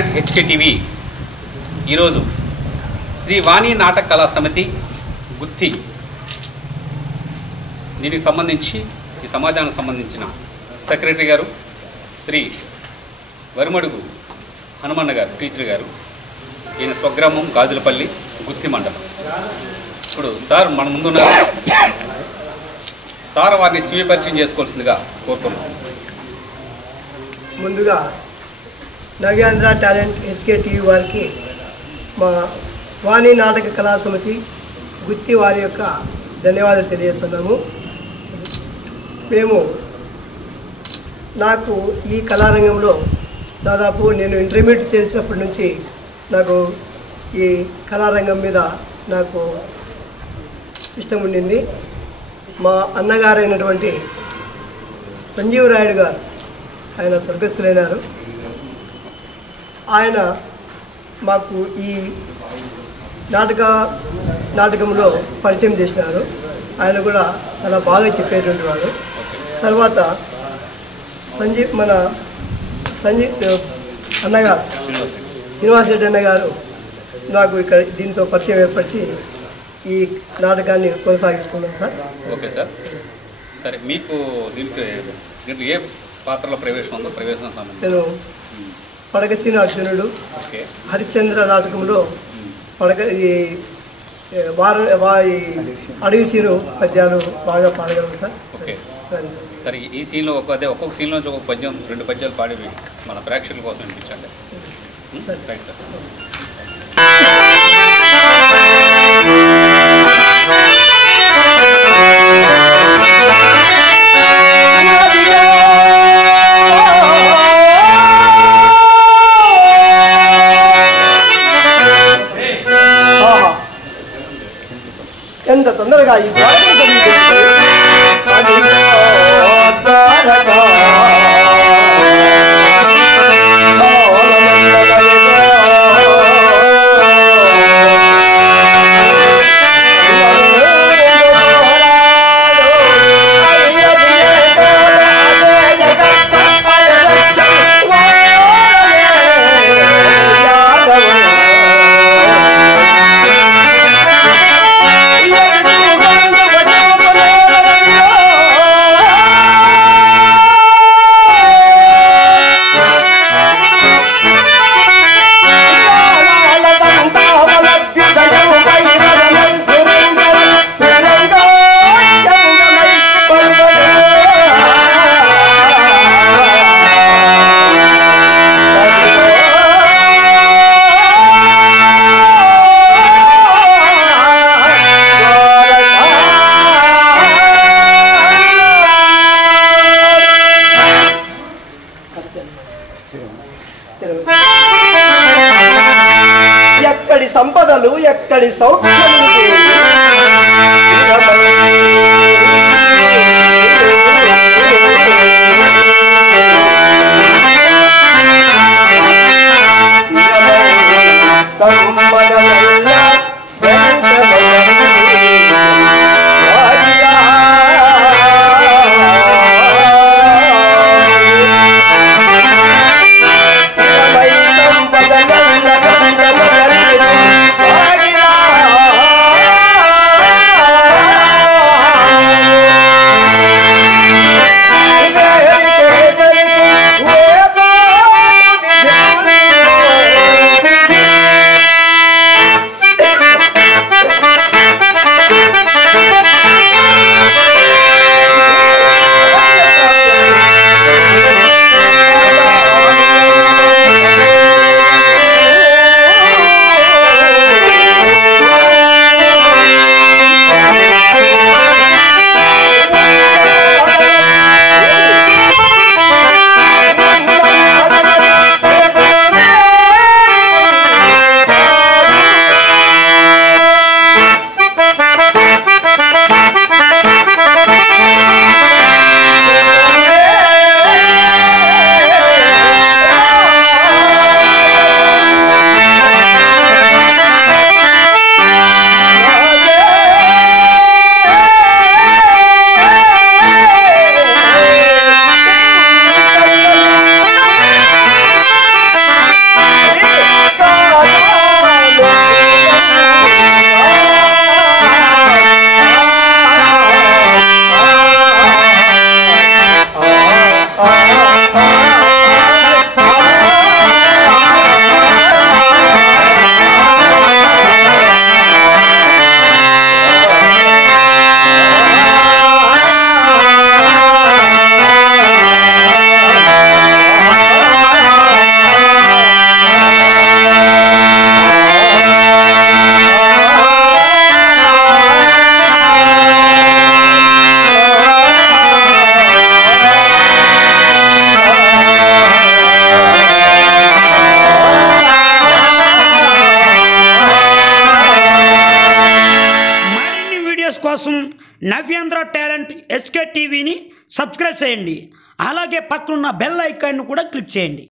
Talent హెచ్కేటీవీ ఈరోజు శ్రీ వాణి నాటక కళా సమితి గుత్తి దీనికి సంబంధించి ఈ సమాజానికి సంబంధించిన సెక్రటరీ గారు శ్రీ వరిమడుగు హనుమన్న గారు టీచర్ గారు, ఈయన స్వగ్రామం గాజులపల్లి గుత్తి మండలం. ఇప్పుడు సార్ మన ముందున్నారు, సార్ వారిని స్వీయ పరిచయం చేసుకోవాల్సిందిగా కోరుతున్నాం. ముందుగా నవ్యాంధ్ర టాలెంట్ హెచ్కేటీవీ వారికి మా వాణి నాటక కళా సమితి గుత్తి వారి యొక్క ధన్యవాదాలు తెలియజేస్తున్నాము. నాకు ఈ కళారంగంలో దాదాపు నేను ఇంటర్మీడియట్ చేసినప్పటి నుంచి నాకు ఈ కళారంగం మీద నాకు ఇష్టం ఉండింది. మా అన్నగారైనటువంటి సంజీవ్ రాయుడు గారు, ఆయన స్వర్గస్థులైనారు. ఆయన మాకు ఈ నాటకంలో పరిచయం చేసినారు. ఆయన కూడా చాలా బాగా చెప్పేటువంటి వాడు. తర్వాత మన సంజీవ్ అన్నగారు శ్రీనివాస్ రెడ్డి అన్నగారు నాకు ఇక్కడ దీంతో పరిచయం ఏర్పరిచి ఈ నాటకాన్ని కొనసాగిస్తున్నాం సార్. ఓకే సార్, సరే మీకు దీంట్లో ఏ పాత్రలో ప్రవేశం ఉందో ప్రవేశం సంబంధించి నేను పడగసీన అర్జునుడు, హరిశ్చంద్ర నాటకంలో అడవి సీను పద్యాలు బాగా పాడగలం సార్. ఓకే, సరే ఈ సీన్లో ఒక్కొక్క సీన్ నుంచి ఒక పద్యం 2 పద్యాలు పాడి మన ప్రేక్షకుల కోసం వినిపించండి. Right sir. ఎంత తొందరగా ఈ ఎక్కడి సంపదలు ఎక్కడి సౌఖ్యములు వీడియోస్ కోసం నవ్యాంధ్ర టాలెంట్ HK టీవీని సబ్స్క్రైబ్ చేయండి. అలాగే పక్కనున్న బెల్ ఐకాన్ను కూడా క్లిక్ చేయండి.